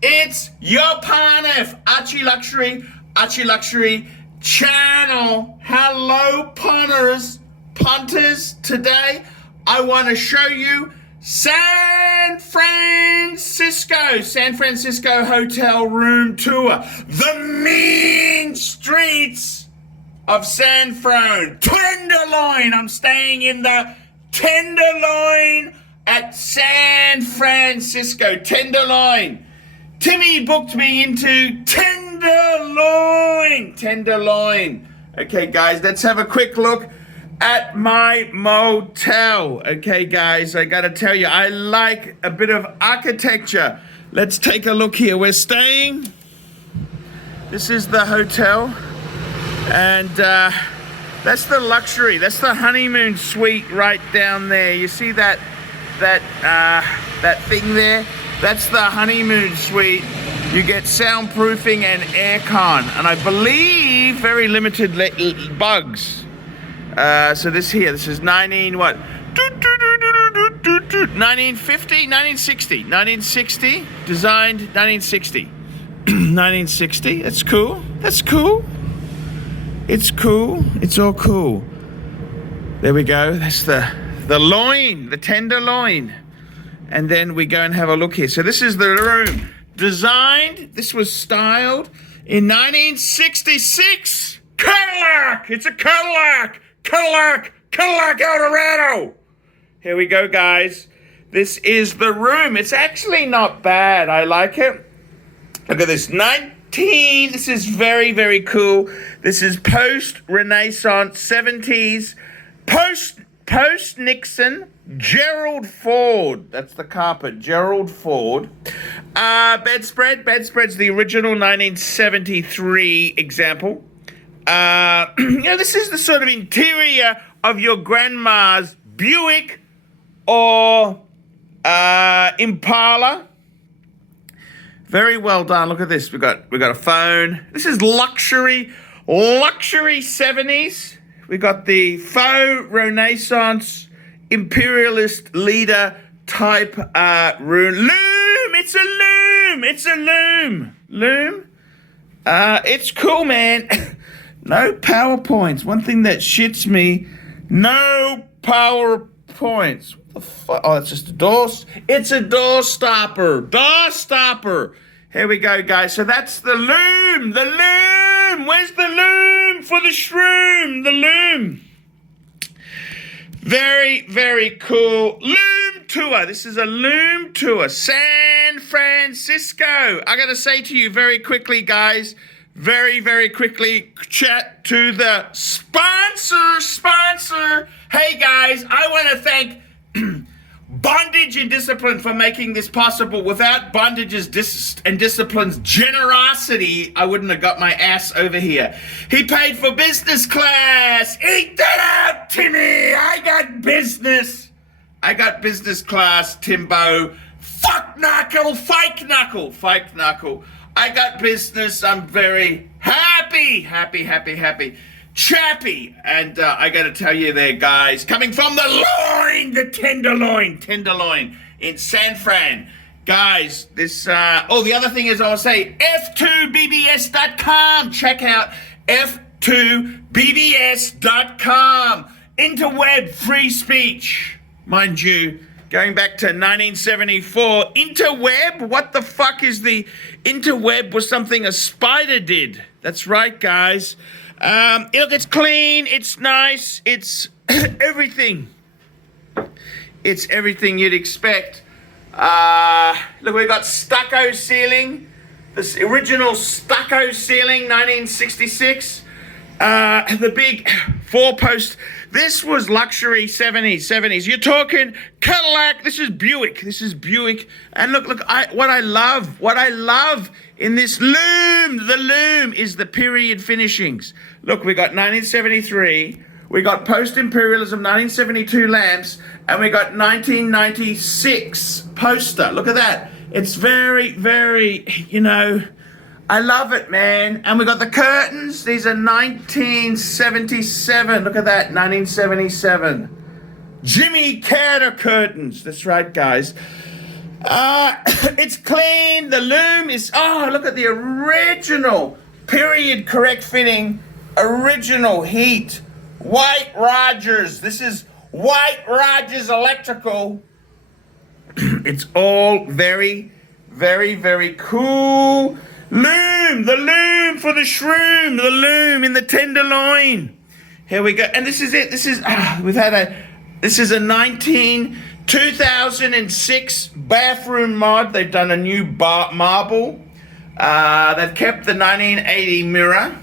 It's your partner, Archie Luxury channel. Hello, punters. Today, I want to show you San Francisco hotel room tour. The mean streets of San Fran. Tenderloin. I'm staying in the Tenderloin at San Francisco. Tenderloin. Timmy booked me into Tenderloin. Okay, guys, let's have a quick look at my motel. Okay, guys, I gotta tell you, I like a bit of architecture. Let's take a look here. We're staying. This is the hotel, and that's the luxury. That's the honeymoon suite right down there. You see that thing there? That's the honeymoon suite. You get soundproofing and aircon, and I believe very limited bugs. So this is 1960, designed 1960. 1960, that's cool. It's cool, it's all cool. There we go, that's the loin, the Tenderloin. And then we go and have a look here. So this is the room. This was styled in 1966. Cadillac! It's a Cadillac Eldorado! Here we go, guys. This is the room. It's actually not bad. I like it. Look at this. This is very, very cool. This is post-Renaissance 70s. Post-Nixon. Gerald Ford, that's the carpet, Gerald Ford. Bedspread's the original 1973 example. This is the sort of interior of your grandma's Buick or Impala. Very well done. Look at this. We got a phone. This is luxury 70s. We got the faux Renaissance imperialist leader type room. Loom! It's a loom. It's cool, man. No PowerPoints. One thing that shits me, no PowerPoints. What the fuck? Oh, it's just a door. It's a door stopper. Here we go, guys. So that's the loom. Where's the loom for the shroom? The loom. Very, very cool loom tour. This is a loom tour. San Francisco. I got to say to you very quickly, guys, very, very quickly, chat to the sponsor. Hey, guys, I want to thank Bondage and Discipline for making this possible. Without Bondage's and Discipline's generosity, I wouldn't have got my ass over here. He paid for business class. Eat that out, Timmy. I got business class, Timbo. Fake knuckle. I got business. I'm very happy. Chappy, and I gotta tell you there, guys, coming from the loin, the Tenderloin in San Fran. Guys, this, the other thing is I will say, f2bbs.com. Check out f2bbs.com. Interweb free speech. Mind you, going back to 1974, interweb, what the fuck is the interweb? Was something a spider did. That's right, guys. Look, it's clean, it's nice, it's everything. It's everything you'd expect. Look, we've got stucco ceiling. This original stucco ceiling, 1966. The big four-post. This was luxury 70s. You're talking Cadillac. This is Buick. And look, what I love in this loom, the loom is the period finishings. Look, we got 1973. We got post-imperialism 1972 lamps, and we got 1996 poster. Look at that. It's very, very, I love it, man. And we got the curtains. These are 1977. Look at that, 1977. Jimmy Carter curtains. That's right, guys. It's clean. The loom is, oh, look at the original period correct fitting, original heat. White Rogers. This is White Rogers Electrical. It's all very, very, very cool. Loom, the loom for the shroom, the loom in the Tenderloin. Here we go. And this is it. This is, this is a 2006 bathroom mod. They've done a new marble. They've kept the 1980 mirror.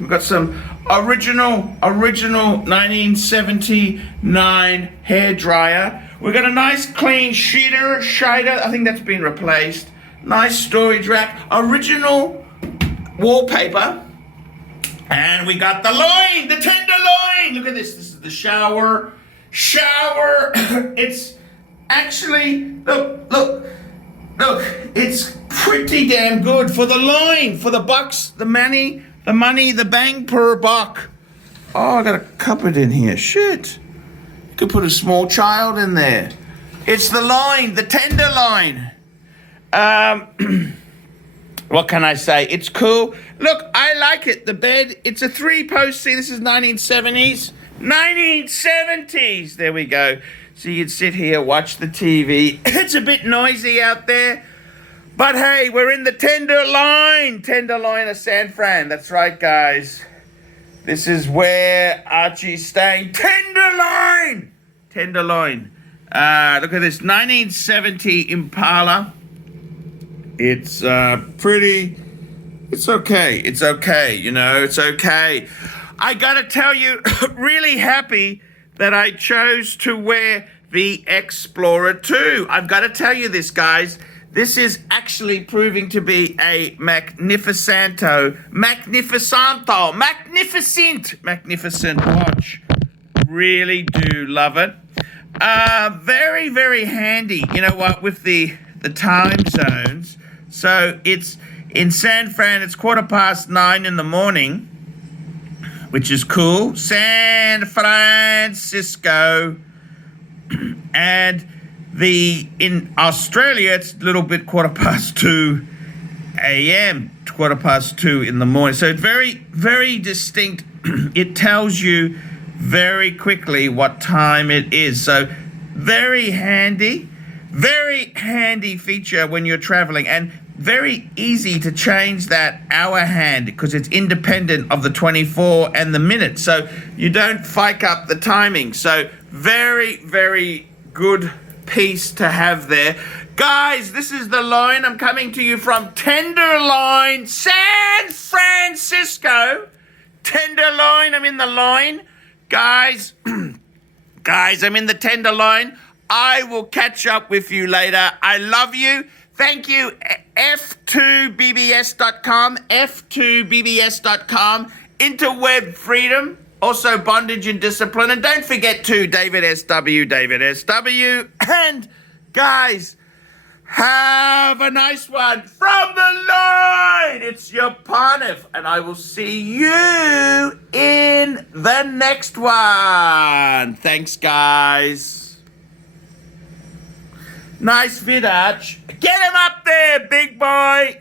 We've got some original 1979 hair dryer. We've got a nice clean shader. I think that's been replaced. Nice storage rack. Original wallpaper. And we got the loin, the Tenderloin. Look at this. This is the shower. It's actually, look. It's pretty damn good for the loin, for the bucks, the money, the bang per buck. Oh, I got a cupboard in here. Shit. You could put a small child in there. It's the loin, the Tenderloin. What can I say? It's cool. Look, I like it. The bed, it's a 3-post. See, this is 1970s. 1970s. There we go. So you'd sit here, watch the TV. It's a bit noisy out there. But hey, we're in the Tenderloin of San Fran. That's right, guys. This is where Archie's staying. Tenderloin. Look at this 1970 Impala. It's pretty. It's okay. It's okay. You know, it's okay. I gotta tell you, really happy that I chose to wear the Explorer 2. I've got to tell you this, guys. This is actually proving to be a magnificent watch. Really do love it. Very, very handy. You know what, with the time zones. So it's in San Fran, it's 9:15 in the morning, which is cool. San Francisco. And in Australia, it's a little bit 2:15 a.m., 2:15 in the morning. So it's very, very distinct. It tells you very quickly what time it is. So very handy feature when you're traveling, and very easy to change that hour hand because it's independent of the 24 and the minute. So you don't fike up the timing. So very, very good piece to have there. Guys, this is the loin. I'm coming to you from Tenderloin, San Francisco. Tenderloin, I'm in the loin. Guys, I'm in the Tenderloin. I will catch up with you later. I love you. Thank you. F2BBS.com, F2BBS.com, Interweb Freedom, also Bondage and Discipline. And don't forget to David SW. And guys, have a nice one from the line. It's your Parnif, and I will see you in the next one. Thanks, guys. Nice vid, Arch. Get him up there, big boy.